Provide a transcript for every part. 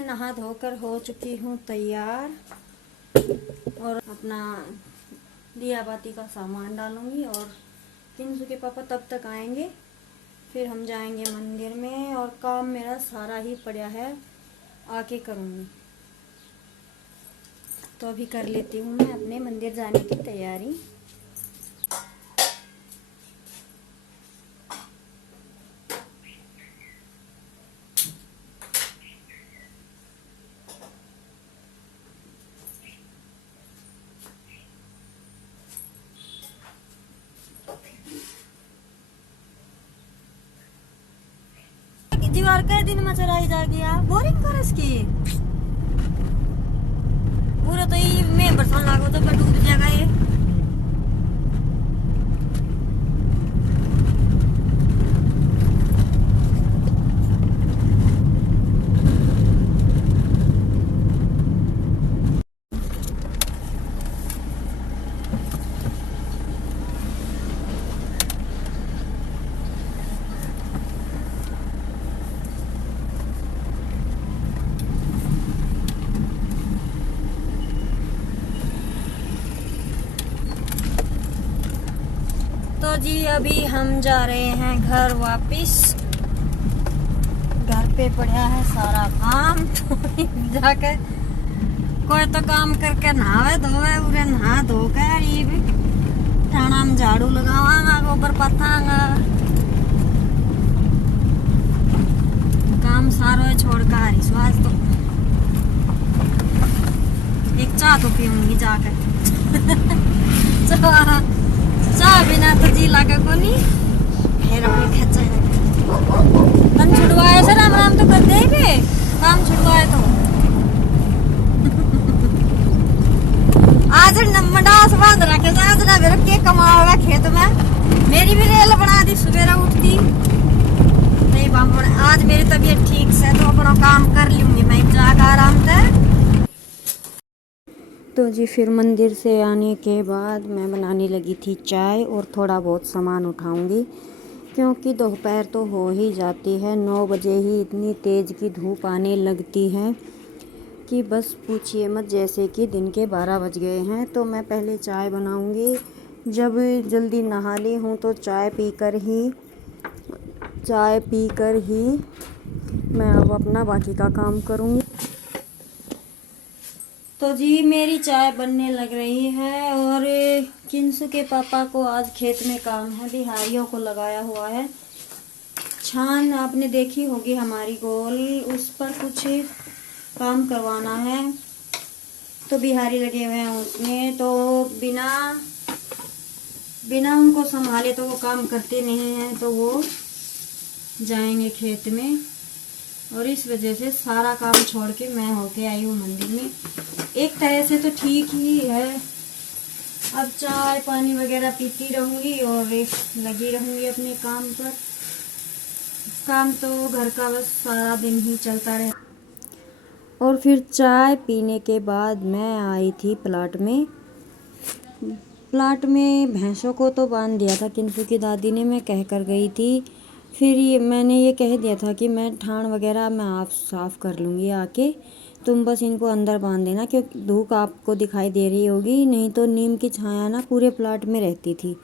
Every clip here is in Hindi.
मैं नहा धोकर हो चुकी हूँ तैयार और अपना दिया बाती का सामान डालूंगी और किंसु के पापा तब तक आएंगे, फिर हम जाएंगे मंदिर में और काम मेरा सारा ही पड़ा है, आके करूँगी। तो अभी कर लेती हूँ मैं अपने मंदिर जाने की तैयारी। दीवार के दिन में चलाई जाएगी यार, बोरिंग कर इसकी पूरा तो ये में बरसात लागो तो डूब जाएगा ये। तो जी अभी हम जा रहे हैं घर वापिस। घर पे पड़ा है सारा काम तो जाकर कोई तो काम करके नहावे धोवे, पूरे नहा धोकर ये भी ठाणा में झाड़ू लगावांगा, गोबर पथांगा, काम सारो छोड़ कर हरी स्वाद तो एक चाय तो पीऊंगी जाकर चाय बिना तो जी लगा को नहीं। फिर अपने खच्चा तन छुड़वाए से राम राम तो कर दे बे, काम छुड़वाए तो आज मंडास बांध रखे, आज ना मेरे के कमाओगा खेत में। मेरी भी रेल बना दी, सवेरा उठती नहीं बामण। आज मेरी तबीयत ठीक से तो अपना काम कर लूंगी मैं जाकर आराम से। तो जी फिर मंदिर से आने के बाद मैं बनाने लगी थी चाय और थोड़ा बहुत सामान उठाऊंगी, क्योंकि दोपहर तो हो ही जाती है। 9 बजे ही इतनी तेज़ की धूप आने लगती है कि बस पूछिए मत, जैसे कि दिन के 12 बज गए हैं। तो मैं पहले चाय बनाऊंगी। जब जल्दी नहा ली हूँ तो चाय पीकर ही मैं अब अपना बाकी का काम करूँगी। तो जी मेरी चाय बनने लग रही है और किंसु के पापा को आज खेत में काम है, बिहारियों को लगाया हुआ है। छान आपने देखी होगी हमारी गोल, उस पर कुछ काम करवाना है तो बिहारी लगे हुए हैं उसमें। तो बिना उनको संभाले तो वो काम करते नहीं हैं, तो वो जाएंगे खेत में और इस वजह से सारा काम छोड़ के मैं होके आई हूँ मंदिर में। एक तरह से तो ठीक ही है, अब चाय पानी वगैरह पीती रहूँगी और लगी रहूँगी अपने काम पर। काम तो घर का बस सारा दिन ही चलता रहे। और फिर चाय पीने के बाद मैं आई थी प्लाट में। भैंसों को तो बांध दिया था किंसु की दादी ने, मैं कह कर गई थी। फिर मैंने ये कह दिया था कि मैं ठाण वगैरह मैं आप साफ़ कर लूँगी आके, तुम बस इनको अंदर बांध देना, क्योंकि धूप आपको दिखाई दे रही होगी। नहीं तो नीम की छाया ना पूरे प्लाट में रहती थी।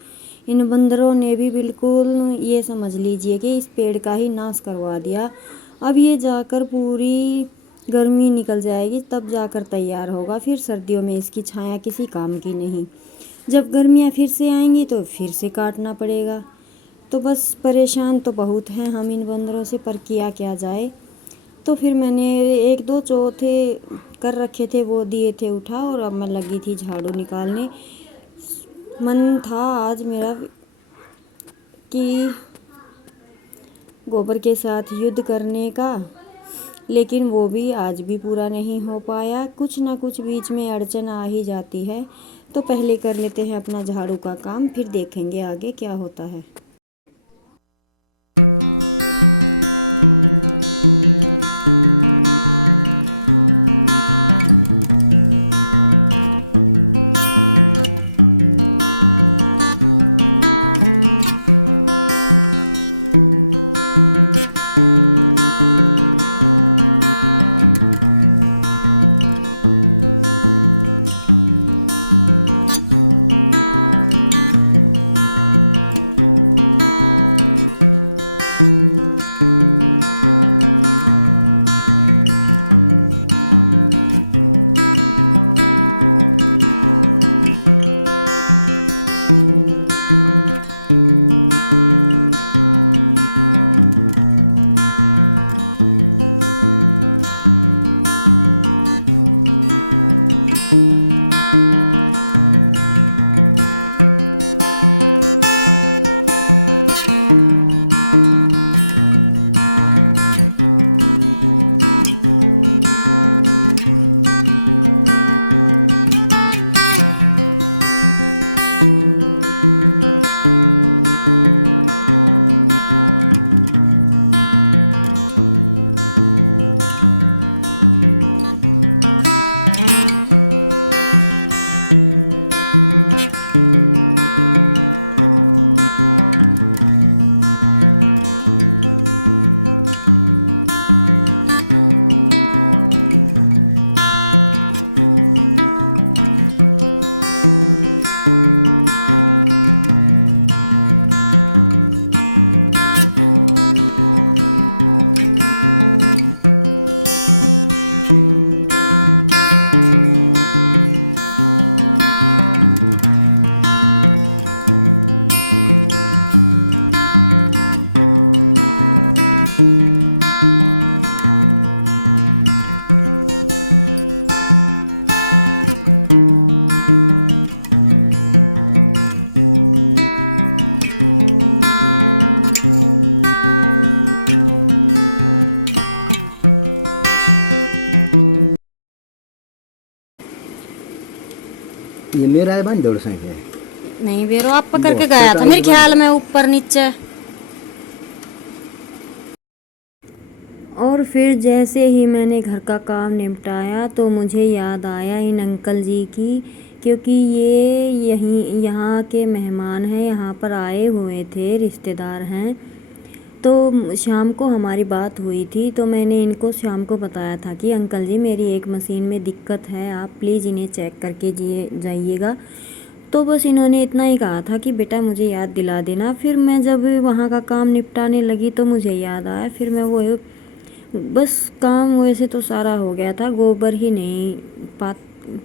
इन बंदरों ने भी बिल्कुल ये समझ लीजिए कि इस पेड़ का ही नाश करवा दिया। अब ये जाकर पूरी गर्मी निकल जाएगी तब जाकर तैयार होगा, फिर सर्दियों में इसकी छाया किसी काम की नहीं। जब गर्मियाँ फिर से आएंगी तो फिर से काटना पड़ेगा। तो बस परेशान तो बहुत हैं हम इन बंदरों से, पर किया क्या जाए। तो फिर मैंने 1-2 चौथे कर रखे थे, वो दिए थे उठा और अब मैं लगी थी झाड़ू निकालने। मन था आज मेरा कि गोबर के साथ युद्ध करने का, लेकिन वो भी आज भी पूरा नहीं हो पाया। कुछ ना कुछ बीच में अड़चन आ ही जाती है। तो पहले कर लेते हैं अपना झाड़ू का काम, फिर देखेंगे आगे क्या होता है। ये मेरा है बन 150 है। नहीं बेरो, आप पकड़ के बहुत गया था छोटा मेरे है। ख्याल में ऊपर नीचे। और फिर जैसे ही मैंने घर का काम निपटाया तो मुझे याद आया इन अंकल जी की, क्योंकि ये यहाँ के मेहमान हैं, यहाँ पर आए हुए थे, रिश्तेदार हैं। तो शाम को हमारी बात हुई थी, तो मैंने इनको शाम को बताया था कि अंकल जी मेरी एक मशीन में दिक्कत है, आप प्लीज़ इन्हें चेक करके जाइएगा। तो बस इन्होंने इतना ही कहा था कि बेटा मुझे याद दिला देना। फिर मैं जब वहाँ का काम निपटाने लगी तो मुझे याद आया, फिर मैं वो बस काम वैसे तो सारा हो गया था, गोबर ही नहीं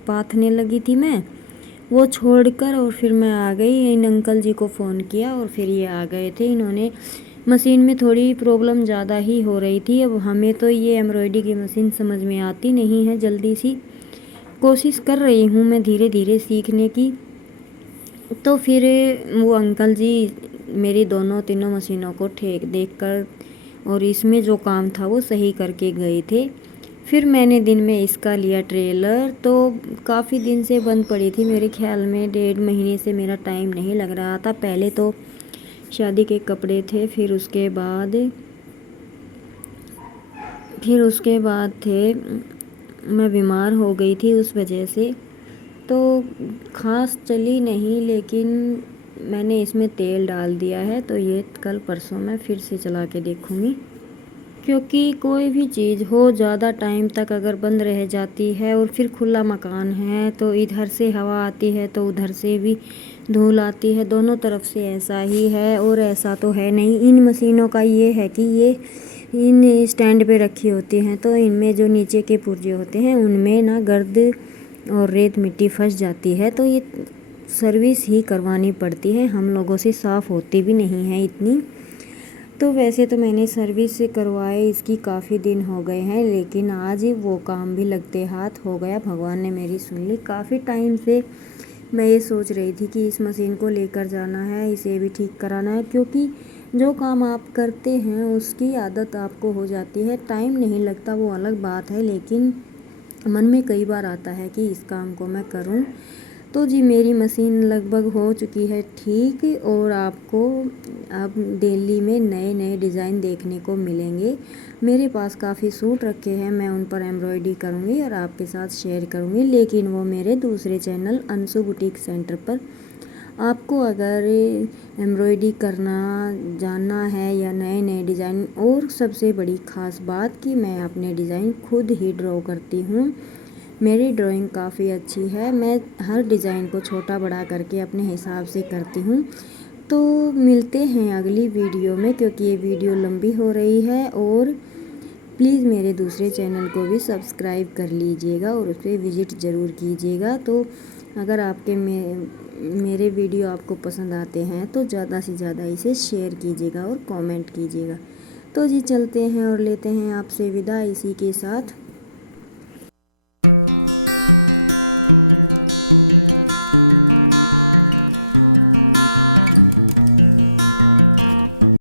पाथने लगी थी मैं, वो छोड़कर। और फिर मैं आ गई, इन अंकल जी को फ़ोन किया और फिर ये आ गए थे। इन्होंने मशीन में थोड़ी प्रॉब्लम ज़्यादा ही हो रही थी। अब हमें तो ये एम्ब्रॉयडरी की मशीन समझ में आती नहीं है जल्दी सी, कोशिश कर रही हूँ मैं धीरे धीरे सीखने की। तो फिर वो अंकल जी मेरी दोनों तीनों मशीनों को देख कर और इसमें जो काम था वो सही करके गए थे। फिर मैंने दिन में इसका लिया ट्रेलर। तो काफ़ी दिन से बंद पड़ी थी, मेरे ख्याल में 1.5 महीने से मेरा टाइम नहीं लग रहा था। पहले तो शादी के कपड़े थे, फिर उसके बाद थे मैं बीमार हो गई थी उस वजह से, तो ख़ास चली नहीं। लेकिन मैंने इसमें तेल डाल दिया है, तो ये कल परसों मैं फिर से चला के देखूँगी। क्योंकि कोई भी चीज़ हो ज़्यादा टाइम तक अगर बंद रह जाती है और फिर खुला मकान है तो इधर से हवा आती है तो उधर से भी धूल आती है, दोनों तरफ से ऐसा ही है। और ऐसा तो है नहीं, इन मशीनों का ये है कि ये इन स्टैंड पे रखी होती हैं, तो इनमें जो नीचे के पुर्जे होते हैं उनमें ना गर्द और रेत मिट्टी फंस जाती है, तो ये सर्विस ही करवानी पड़ती है, हम लोगों से साफ़ होती भी नहीं है इतनी। तो वैसे तो मैंने सर्विस करवाए इसकी काफ़ी दिन हो गए हैं, लेकिन आज वो काम भी लगते हाथ हो गया, भगवान ने मेरी सुन ली। काफ़ी टाइम से मैं ये सोच रही थी कि इस मशीन को लेकर जाना है, इसे भी ठीक कराना है, क्योंकि जो काम आप करते हैं उसकी आदत आपको हो जाती है, टाइम नहीं लगता वो अलग बात है, लेकिन मन में कई बार आता है कि इस काम को मैं करूं। तो जी मेरी मशीन लगभग हो चुकी है ठीक, और आपको अब डेली में नए नए डिज़ाइन देखने को मिलेंगे। मेरे पास काफ़ी सूट रखे हैं, मैं उन पर एम्ब्रॉयडरी करूँगी और आपके साथ शेयर करूँगी, लेकिन वो मेरे दूसरे चैनल अंशु बुटीक सेंटर पर। आपको अगर एम्ब्रॉयडरी करना जानना है या नए नए डिज़ाइन, और सबसे बड़ी ख़ास बात कि मैं अपने डिज़ाइन खुद ही ड्रॉ करती हूँ, मेरी ड्राइंग काफ़ी अच्छी है, मैं हर डिज़ाइन को छोटा बड़ा करके अपने हिसाब से करती हूँ। तो मिलते हैं अगली वीडियो में, क्योंकि ये वीडियो लंबी हो रही है। और प्लीज़ मेरे दूसरे चैनल को भी सब्सक्राइब कर लीजिएगा और उस पर विज़िट ज़रूर कीजिएगा। तो अगर आपके मेरे वीडियो आपको पसंद आते हैं तो ज़्यादा से ज़्यादा इसे शेयर कीजिएगा और कमेंट कीजिएगा। तो जी चलते हैं और लेते हैं आपसे विदा इसी के साथ।